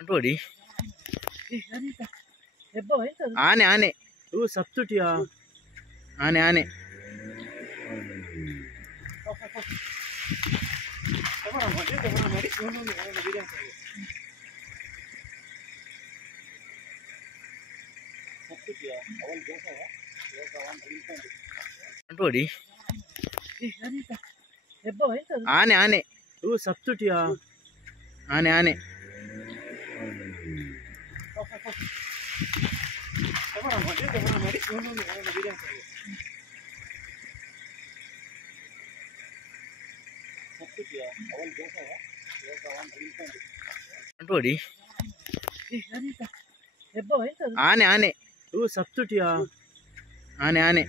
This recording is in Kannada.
ಅಂಟೋಡಿ ಆನೆ ಆನೆ ಇವು ಸಪ್ತುಟಿಯಾ ಆನೆ ಆನೆ ಅಂಟೋಡಿ ಆನೆ ಆನೆ ಇವು ಸಪ್ತುಟಿಯಾ ಆನೆ ಆನೆ ಅಂಟೋಡಿ ಆನೆ ಆನೆ ಇವು ಸಪ್ತುಟಿಯಾ ಆನೆ ಆನೆ